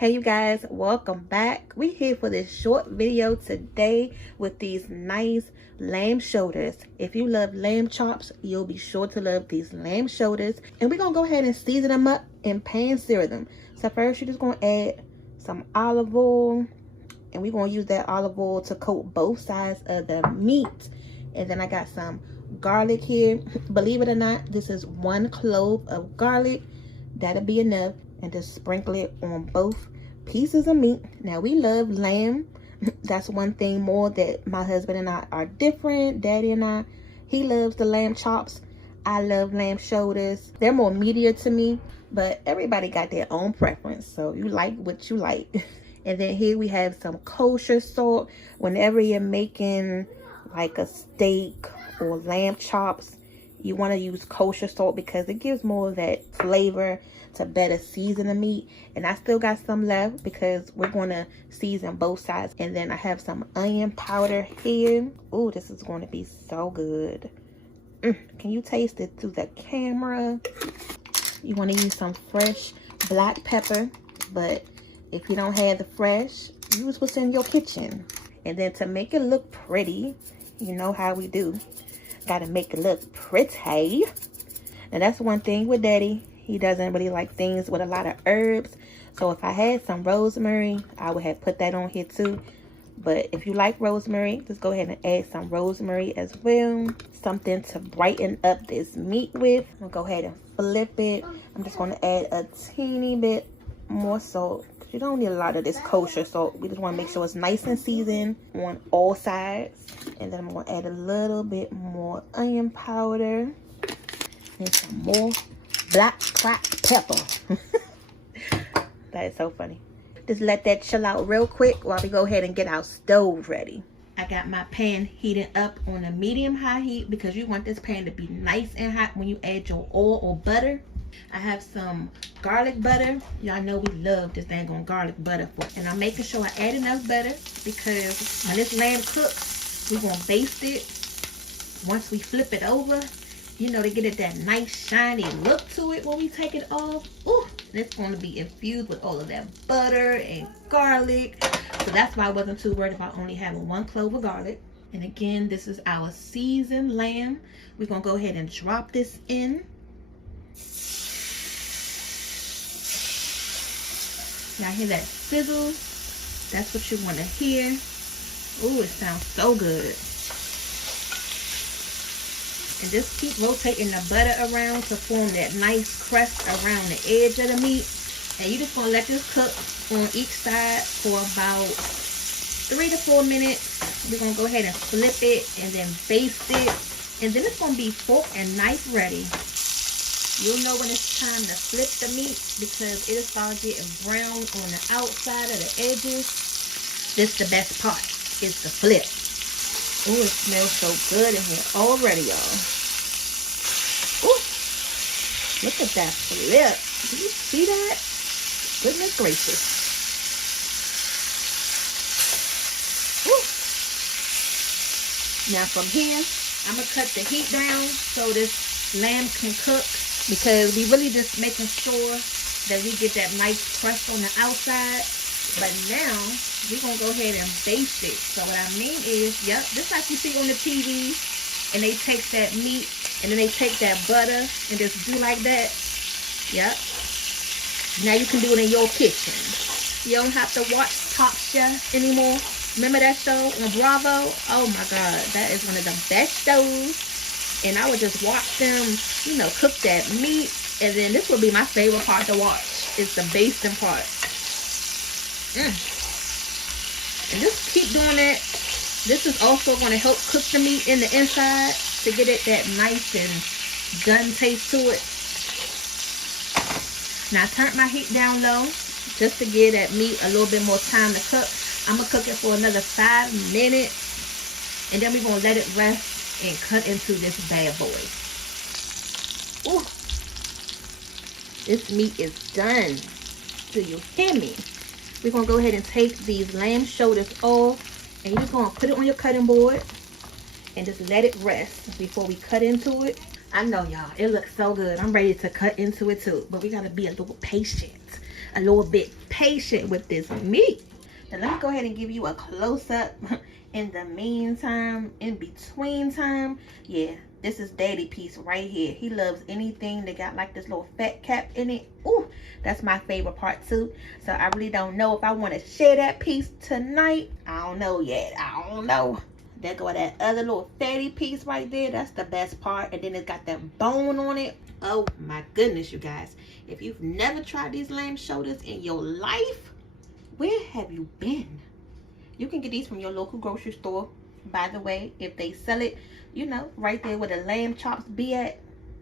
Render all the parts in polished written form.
Hey you guys, welcome back. We here for this short video today with these nice lamb shoulders. If you love lamb chops, you'll be sure to love these lamb shoulders. And we're gonna go ahead and season them up and pan sear them. So first you're just gonna add some olive oil, and we're gonna use that olive oil to coat both sides of the meat. And then I got some garlic here. Believe it or not, this is 1 clove of garlic. That'll be enough. And just sprinkle it on both pieces of meat. Now we love lamb. That's one thing more that my husband and I are different. Daddy and I, he loves the lamb chops. I love lamb shoulders. They're more meatier to me, but everybody got their own preference, so you like what you like. And then here we have some kosher salt. Whenever you're making like a steak or lamb chops, you want to use kosher salt because it gives more of that flavor to better season the meat. And I still got some left because we're going to season both sides. And then I have some onion powder here. Oh, this is going to be so good. Can you taste it through the camera? You want to use some fresh black pepper, but if you don't have the fresh, use what's in your kitchen. And then to make it look pretty, you know how we do, gotta make it look pretty. And that's one thing with Daddy. He doesn't really like things with a lot of herbs. So if I had some rosemary, I would have put that on here too. But if you like rosemary, just go ahead and add some rosemary as well. Something to brighten up this meat with. I'm gonna go ahead and flip it. I'm just gonna add a teeny bit more salt. You don't need a lot of this kosher salt. We just want to make sure it's nice and seasoned on all sides. And then I'm going to add a little bit more onion powder and some more black cracked pepper. That is so funny. Just let that chill out real quick while we go ahead and get our stove ready. I got my pan heating up on a medium-high heat because you want this pan to be nice and hot when you add your oil or butter. I have some garlic butter. Y'all know we love this dang on garlic butter. And I'm making sure I add enough butter because when this lamb cooks, we're going to baste it. Once we flip it over, you know, to get it that nice shiny look to it when we take it off. Ooh, it's going to be infused with all of that butter and garlic. So that's why I wasn't too worried about only having 1 clove of garlic. And again, this is our seasoned lamb. We're going to go ahead and drop this in. Y'all hear that sizzle? That's what you want to hear. Ooh, it sounds so good. And just keep rotating the butter around to form that nice crust around the edge of the meat. And you're just going to let this cook on each side for about 3 to 4 minutes. We're going to go ahead and flip it and then baste it. And then it's going to be fork and knife ready. You'll know when it's time to flip the meat because it'll start getting brown on the outside of the edges. This is the best part, is the flip. Oh, it smells so good in here already, y'all. Oh, look at that flip. Do you see that? Goodness gracious. Ooh. Now from here, I'm going to cut the heat down so this lamb can cook. Because we really just making sure that we get that nice crust on the outside. But now, we're going to go ahead and baste it. So what I mean is, yep, just like you see on the TV. And they take that meat and then they take that butter and just do like that. Yep. Now you can do it in your kitchen. You don't have to watch Top Chef anymore. Remember that show on Bravo? Oh my God, that is one of the best shows. And I would just watch them, you know, cook that meat. And then this would be my favorite part to watch. It's the basting part. And just keep doing that. This is also going to help cook the meat in the inside to get it that nice and done taste to it. Now I turned my heat down low just to give that meat a little bit more time to cook. I'm going to cook it for another 5 minutes. And then we're going to let it rest and cut into this bad boy. Ooh. This meat is done. Do you hear me? We're going to go ahead and take these lamb shoulders off. And you're just going to put it on your cutting board. And just let it rest before we cut into it. I know, y'all, it looks so good. I'm ready to cut into it too. But we got to be a little patient. a little bit patient with this meat. Now let me go ahead and give you a close-up in the meantime, in between time. Yeah, this is daddy piece right here. He loves anything that got like this little fat cap in it. Ooh, that's my favorite part too. So I really don't know if I want to share that piece tonight. I don't know yet. I don't know. There go that other little fatty piece right there. That's the best part. And then it's got that bone on it. Oh my goodness, you guys. If you've never tried these lamb shoulders in your life, where have you been? You can get these from your local grocery store, by the way, if they sell it, you know, right there where the lamb chops be at.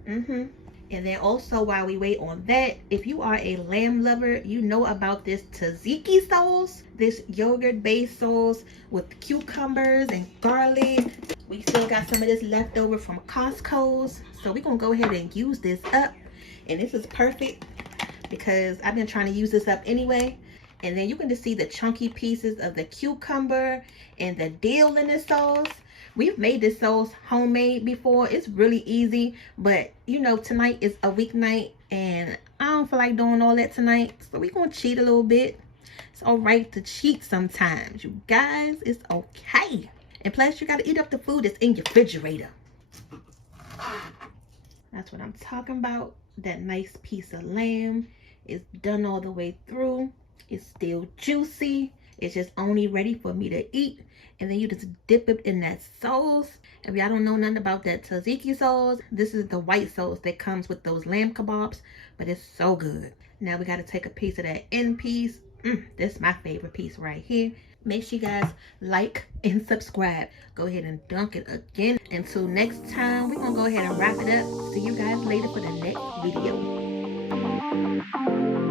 And then also, while we wait on that, if you are a lamb lover, you know about this tzatziki sauce, this yogurt-based sauce with cucumbers and garlic. We still got some of this left over from Costco's, so we're gonna go ahead and use this up. And this is perfect because I've been trying to use this up anyway. And then you can just see the chunky pieces of the cucumber and the dill in the sauce. We've made this sauce homemade before. It's really easy, but you know, tonight is a weeknight and I don't feel like doing all that tonight. So we're gonna cheat a little bit. It's all right to cheat sometimes, you guys. It's okay. And plus, you gotta eat up the food that's in your refrigerator. That's what I'm talking about. That nice piece of lamb is done all the way through. It's still juicy. It's just only ready for me to eat. And then you just dip it in that sauce. If y'all don't know nothing about that tzatziki sauce, this is the white sauce that comes with those lamb kebabs. But it's so good. Now we got to take a piece of that end piece. This is my favorite piece right here. Make sure you guys like and subscribe. Go ahead and dunk it again. Until next time, we're going to go ahead and wrap it up. See you guys later for the next video.